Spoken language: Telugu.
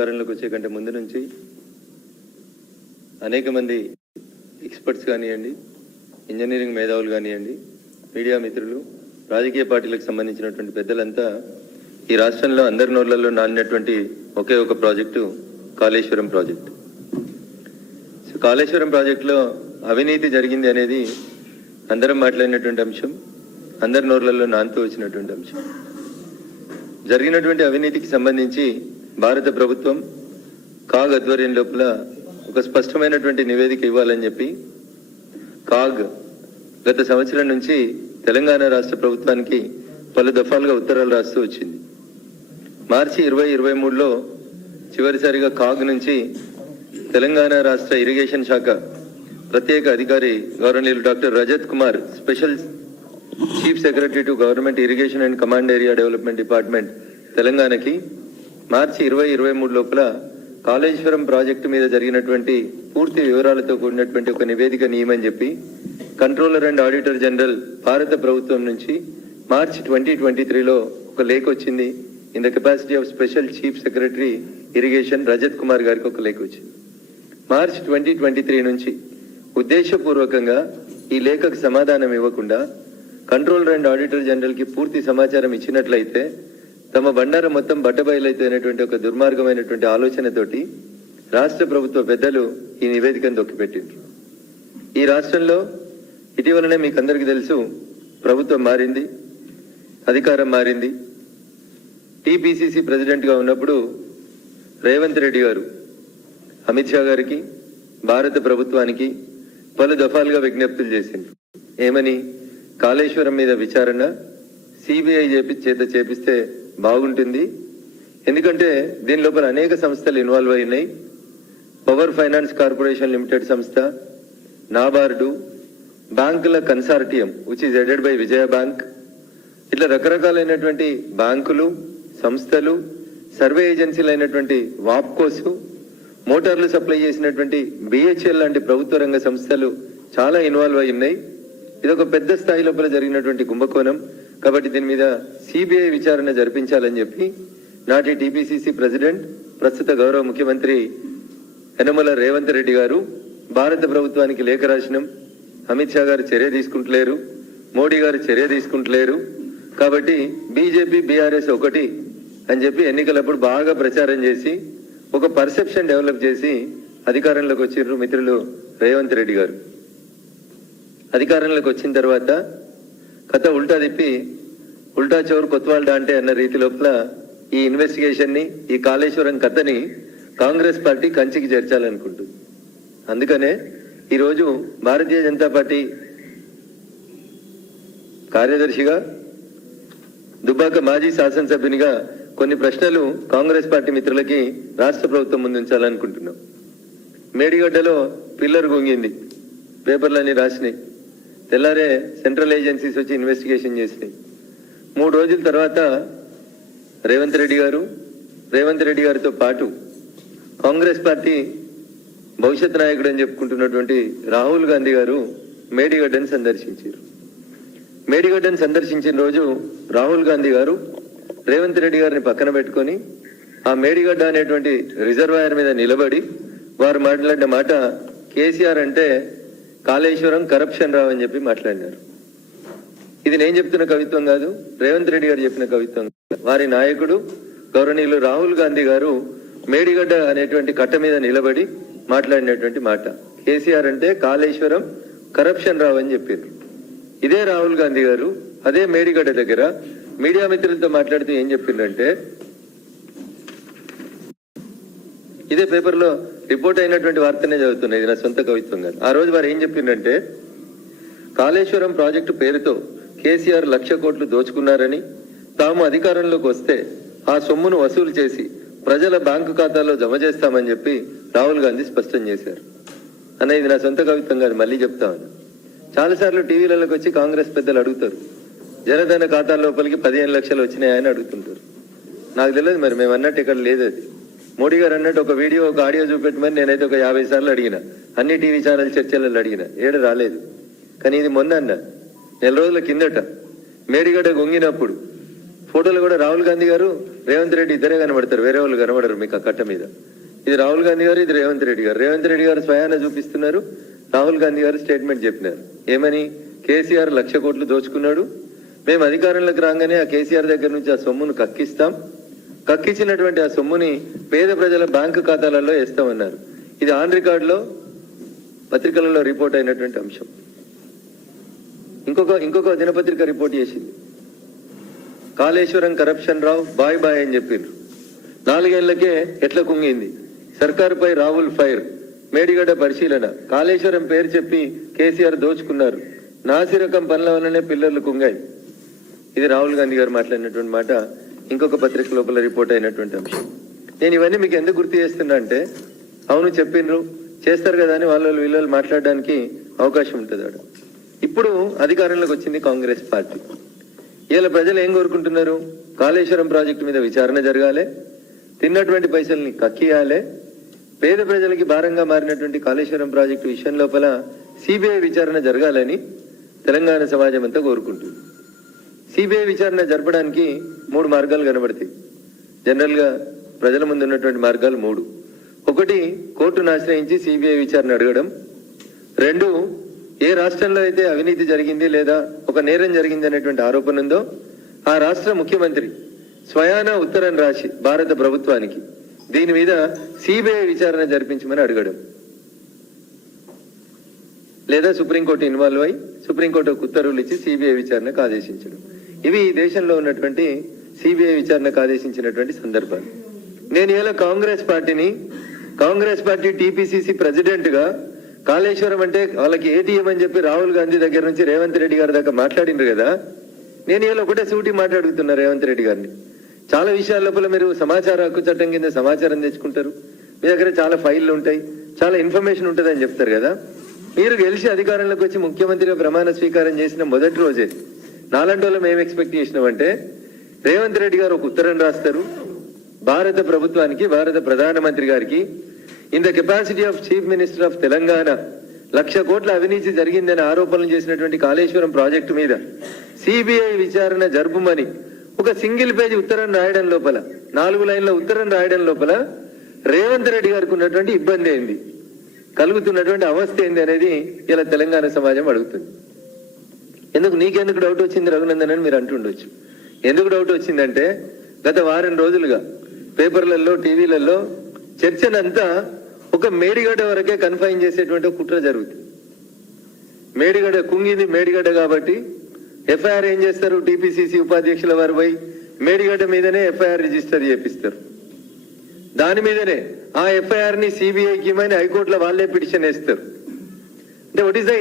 అధికారంలోకి వచ్చే కంటే ముందు నుంచి అనేక మంది ఎక్స్పర్ట్స్ కానివ్వండి, ఇంజనీరింగ్ మేధావులు కానివ్వండి, మీడియా మిత్రులు, రాజకీయ పార్టీలకు సంబంధించినటువంటి పెద్దలంతా ఈ రాష్ట్రంలో అందరి నోళ్లలో నానినటువంటి ఒకే ఒక project Kaleshwaram project. So Kaleshwaram ప్రాజెక్టులో అవినీతి జరిగింది అనేది అందరం మాట్లాడినటువంటి అంశం, అందరి నోళ్లలో నానుతూ వచ్చినటువంటి అంశం. జరిగినటువంటి అవినీతికి సంబంధించి భారత ప్రభుత్వం కాగ్ ఆధ్వర్యం లోపల ఒక స్పష్టమైనటువంటి నివేదిక ఇవ్వాలని చెప్పి కాగ్ గత సంవత్సరం నుంచి తెలంగాణ రాష్ట్ర ప్రభుత్వానికి పలు దఫాలుగా ఉత్తరాలు రాస్తూ వచ్చింది. మార్చి 2023లో చివరిసారిగా కాగ్ నుంచి తెలంగాణ రాష్ట్ర ఇరిగేషన్ శాఖ ప్రత్యేక అధికారి governor doctor Rajat Kumar, special chief secretary to government irrigation and command area development department తెలంగాణకి మార్చి 2023 లోపల కాళేశ్వరం ప్రాజెక్టు మీద జరిగినటువంటి పూర్తి వివరాలతో కూడినటువంటి ఒక నివేదిక నియమని చెప్పి కంట్రోలర్ అండ్ ఆడిటర్ జనరల్ భారత ప్రభుత్వం నుంచి మార్చి 2023లో ఒక లేఖ వచ్చింది. In the capacity of special chief secretary irrigation Rajat Kumar గారికి ఒక లేఖ వచ్చింది. మార్చి 2023 నుంచి ఉద్దేశపూర్వకంగా ఈ లేఖకు సమాధానం ఇవ్వకుండా కంట్రోలర్ అండ్ ఆడిటర్ జనరల్ కి పూర్తి సమాచారం ఇచ్చినట్లయితే తమ బండారం మొత్తం బట్టబయలైతే అనేటువంటి ఒక దుర్మార్గమైనటువంటి ఆలోచనతోటి రాష్ట్ర ప్రభుత్వ పెద్దలు ఈ నివేదికను దొక్కిపెట్టిండ్రు. ఈ రాష్ట్రంలో ఇటీవలనే మీకు అందరికీ తెలుసు, ప్రభుత్వం మారింది, అధికారం మారింది. టీపీసీసీ ప్రెసిడెంట్ గా ఉన్నప్పుడు రేవంత్ రెడ్డి గారు అమిత్ షా గారికి, భారత ప్రభుత్వానికి పలు దఫాలుగా విజ్ఞప్తులు చేసిండ్రు. ఏమని? కాళేశ్వరం మీద విచారణ సిబిఐ చేత చేపిస్తే బాగుంటుంది, ఎందుకంటే దీని లోపల అనేక సంస్థలు ఇన్వాల్వ్ అయినాయి. పవర్ ఫైనాన్స్ కార్పొరేషన్ లిమిటెడ్ సంస్థ, నాబార్డు, బ్యాంకుల consortium which is headed by Vijaya bank, ఇట్లా రకరకాలైనటువంటి బ్యాంకులు, సంస్థలు, సర్వే ఏజెన్సీలు అయినటువంటి వాప్కోస్, మోటార్లు సప్లై చేసినటువంటి బిహెచ్ఎల్ లాంటి ప్రభుత్వ రంగ సంస్థలు చాలా ఇన్వాల్వ్ అయి ఉన్నాయి. ఇది ఒక పెద్ద స్థాయి లోపల జరిగినటువంటి కుంభకోణం. కాబట్టి దీని మీద సిబిఐ విచారణ జరిపించాలని చెప్పి నాటి టీపీసీసీ ప్రెసిడెంట్, ప్రస్తుత గౌరవ ముఖ్యమంత్రి యనమల రేవంత్ రెడ్డి గారు భారత ప్రభుత్వానికి లేఖ రాసినాం. అమిత్ షా గారు చర్య తీసుకుంటలేరు, మోడీ గారు చర్య తీసుకుంటలేరు, కాబట్టి బీజేపీ బీఆర్ఎస్ ఒకటి అని చెప్పి ఎన్నికలప్పుడు బాగా ప్రచారం చేసి ఒక పర్సెప్షన్ డెవలప్ చేసి అధికారంలోకి వచ్చిర్రు మిత్రులు రేవంత్ రెడ్డి గారు. అధికారంలోకి వచ్చిన తర్వాత కథ ఉల్టా తిప్పి ఉల్టా చోరు కొత్వాల్డా అంటే అన్న రీతి లోపల ఈ ఇన్వెస్టిగేషన్ ని, ఈ కాళేశ్వరం కథని కాంగ్రెస్ పార్టీ కంచికి చేర్చాలనుకుంటుంది. అందుకనే ఈరోజు భారతీయ జనతా పార్టీ కార్యదర్శిగా, దుబ్బాక మాజీ శాసనసభ్యునిగా కొన్ని ప్రశ్నలు కాంగ్రెస్ పార్టీ మిత్రులకి రాష్ట్ర ప్రభుత్వం ముందు ఉంచాలనుకుంటున్నాం. మేడిగడ్డలో పిల్లర్ గుంగింది, పేపర్లన్నీ రాసినాయి. తెల్లారే సెంట్రల్ ఏజెన్సీస్ వచ్చి ఇన్వెస్టిగేషన్ చేసినాయి. 3 రోజుల తర్వాత రేవంత్ రెడ్డి గారితో పాటు కాంగ్రెస్ పార్టీ భవిష్యత్ నాయకుడు అని చెప్పుకుంటున్నటువంటి రాహుల్ గాంధీ గారు మేడిగడ్డను సందర్శించారు. మేడిగడ్డను సందర్శించిన రోజు రాహుల్ గాంధీ గారు రేవంత్ రెడ్డి గారిని పక్కన పెట్టుకొని ఆ మేడిగడ్డ అనేటువంటి రిజర్వాయర్ మీద నిలబడి వారు మాట్లాడిన మాట, కేసీఆర్ అంటే కాళేశ్వరం కరప్షన్ రావు అని చెప్పి మాట్లాడినారు. ఇది నేను చెప్తున్న కవిత్వం కాదు, రేవంత్ రెడ్డి గారు చెప్పిన కవిత్వం. వారి నాయకుడు గౌరవనీయులు రాహుల్ గాంధీ గారు మేడిగడ్డ అనేటువంటి కట్ట మీద నిలబడి మాట్లాడినటువంటి మాట, కేసీఆర్ అంటే కాళేశ్వరం కరప్షన్ రావు అని చెప్పారు. ఇదే రాహుల్ గాంధీ గారు అదే మేడిగడ్డ దగ్గర మీడియా మిత్రులతో మాట్లాడుతూ ఏం చెప్పిందంటే, ఇదే పేపర్లో రిపోర్ట్ అయినటువంటి వార్తనే చదువుతున్నాయి, ఇది నా సొంత కవిత్వం కాదు. ఆ రోజు వారు ఏం చెప్పిందంటే, కాళేశ్వరం ప్రాజెక్టు పేరుతో కేసీఆర్ 1,00,000 కోట్లు దోచుకున్నారని, తాము అధికారంలోకి వస్తే ఆ సొమ్మును వసూలు చేసి ప్రజల బ్యాంకు ఖాతాల్లో జమ చేస్తామని చెప్పి రాహుల్ గాంధీ స్పష్టం చేశారు. అన్న ఇది నా సొంత కవిత్వం కాదు, మళ్ళీ చెప్తామని. చాలాసార్లు టీవీలలోకి వచ్చి కాంగ్రెస్ పెద్దలు అడుగుతారు, జనధన ఖాతాల లోపలికి 15 లక్షలు వచ్చినాయని అడుగుతుంటారు. నాకు తెలియదు మరి, మేము అన్నట్టు ఇక్కడ లేదు. అది మోడీ గారు అన్నట్టు ఒక వీడియో, ఒక ఆడియో చూపెట్టమని నేనైతే ఒక 50 సార్లు అడిగిన, అన్ని టీవీ ఛానల్ చర్చలలో అడిగిన, ఏడు రాలేదు. కానీ ఇది మొన్న అన్న, 4 రోజుల కిందట మేడిగడ్డ గొంగినప్పుడు ఫోటోలు కూడా రాహుల్ గాంధీ గారు రేవంత్ రెడ్డి ఇద్దరే కనబడతారు, వేరే వాళ్ళు కనబడరు మీకు ఆ కట్ట మీద. ఇది రాహుల్ గాంధీ గారు, ఇది రేవంత్ రెడ్డి గారు. రేవంత్ రెడ్డి గారు స్వయాన చూపిస్తున్నారు, రాహుల్ గాంధీ గారు స్టేట్మెంట్ చెప్పినారు. ఏమని? కేసీఆర్ 1,00,000 కోట్లు దోచుకున్నాడు, మేము అధికారంలోకి రాగానే ఆ కేసీఆర్ దగ్గర నుంచి ఆ సొమ్మును కక్కిస్తాం, కక్కించినటువంటి ఆ సొమ్ముని పేద ప్రజల బ్యాంకు ఖాతాలలో వేస్తామన్నారు. ఇది ఆన్ రికార్డులో పత్రికలలో రిపోర్ట్ అయినటువంటి అంశం. ఇంకొక దినపత్రిక రిపోర్ట్ చేసింది, కాళేశ్వరం కరప్షన్ రావు బాయ్ బాయ్ అని చెప్పిండ్రు. 4 ఏళ్లకే ఎట్లా కుంగింది. సర్కారుపై రాహుల్ ఫైర్, మేడిగడ్డ పరిశీలన, కాళేశ్వరం పేరు చెప్పి కేసీఆర్ దోచుకున్నారు, నాసిరకం పనుల వల్లనే పిల్లలు కుంగాయి. ఇది రాహుల్ గాంధీ గారు మాట్లాడినటువంటి మాట, ఇంకొక పత్రిక లోపల రిపోర్ట్ అయినటువంటి అంశం. నేను ఇవన్నీ మీకు ఎందుకు గుర్తు చేస్తున్నా అంటే, అవును చెప్పిండ్రు చేస్తారు కదా అని వీళ్ళు మాట్లాడడానికి అవకాశం ఉంటుంది ఆడ. ఇప్పుడు అధికారంలోకి వచ్చింది కాంగ్రెస్ పార్టీ. ఇలా ప్రజలు ఏం కోరుకుంటున్నారు? కాళేశ్వరం ప్రాజెక్టు మీద విచారణ జరగాలి, తిన్నటువంటి పైసల్ని కక్కియాలి, పేద ప్రజలకి భారంగా మారినటువంటి కాళేశ్వరం ప్రాజెక్టు విషయం లోపల సిబిఐ విచారణ జరగాలని తెలంగాణ సమాజం అంతా కోరుకుంటుంది. సిబిఐ విచారణ జరపడానికి 3 మార్గాలు కనబడతాయి. జనరల్ గా ప్రజల ముందు ఉన్నటువంటి మార్గాలు 3. 1, కోర్టును ఆశ్రయించి సిబిఐ విచారణ అడగడం. 2, ఏ రాష్ట్రంలో అయితే అవినీతి జరిగింది లేదా ఒక నేరం జరిగింది అనేటువంటి ఆరోపణ ఉందో ఆ రాష్ట్ర ముఖ్యమంత్రి స్వయాన ఉత్తరం రాసి భారత ప్రభుత్వానికి దీని మీద సిబిఐ విచారణ జరిపించమని అడగడం, లేదా సుప్రీంకోర్టు ఇన్వాల్వ్ అయి సుప్రీంకోర్టు ఉత్తర్వులు ఇచ్చి సిబిఐ విచారణకు ఆదేశించడం. ఇవి ఈ దేశంలో ఉన్నటువంటి సిబిఐ విచారణకు ఆదేశించినటువంటి సందర్భాలు. నేను ఇలా కాంగ్రెస్ పార్టీ టీపీసీసీ ప్రెసిడెంట్ గా కాళేశ్వరం అంటే వాళ్ళకి ఏటీఎం అని చెప్పి రాహుల్ గాంధీ దగ్గర నుంచి రేవంత్ రెడ్డి గారి దాకా మాట్లాడిండ్రు కదా. నేను ఇలా ఒకటే సూటి మాట్లాడుతున్నా రేవంత్ రెడ్డి గారిని. చాలా విషయాల లోపల మీరు సమాచార హక్కు చట్టం కింద సమాచారం తెచ్చుకుంటారు, మీ దగ్గర చాలా ఫైళ్లు ఉంటాయి, చాలా ఇన్ఫర్మేషన్ ఉంటుంది అని చెప్తారు కదా. మీరు గెలిచి అధికారంలోకి వచ్చి ముఖ్యమంత్రిగా ప్రమాణ స్వీకారం చేసిన మొదటి రోజే నాలాంటి వాళ్ళు మేము ఎక్స్పెక్ట్ చేసినామంటే రేవంత్ రెడ్డి గారు ఒక ఉత్తరం రాస్తారు భారత ప్రభుత్వానికి, భారత ప్రధానమంత్రి గారికి, in the capacity of chief minister of Telangana 1,00,000 కోట్ల అవినీతి జరిగిందని ఆరోపణలు చేసినటువంటి కాళేశ్వరం ప్రాజెక్టు మీద సిబిఐ విచారణ జరుపుమని ఒక సింగిల్ పేజీ ఉత్తరం రాయడం లోపల, 4 లైన్ల ఉత్తరం రాయడం లోపల రేవంత్ రెడ్డి గారికి ఉన్నటువంటి ఇబ్బంది ఏంది, కలుగుతున్నటువంటి అవస్థ ఏంది అనేది ఇలా తెలంగాణ సమాజం అడుగుతుంది. నీకెందుకు డౌట్ వచ్చింది రఘునందన్ అని మీరు అంటుండొచ్చు. ఎందుకు డౌట్ వచ్చిందంటే గత వారం రోజులుగా పేపర్లలో టీవీలలో చర్చనంతా ఒక మేడిగడ్డ వరకే కన్ఫైన్ చేసేటువంటి కుట్ర జరుగుతుంది. మేడిగడ్డ కుంగింది మేడిగడ్డ కాబట్టి ఎఫ్ఐఆర్ ఏం చేస్తారు, టీపీసీసీ ఉపాధ్యక్షుల వారు పోయి మేడిగడ్డ మీదనే ఎఫ్ఐఆర్ రిజిస్టర్ చేపిస్తారు. దాని మీదనే ఆ ఎఫ్ఐఆర్ ని సిబిఐకి ఇవ్వమని హైకోర్టులో వాళ్ళే పిటిషన్ వేస్తారు. అంటే వాట్ ఈస్ ద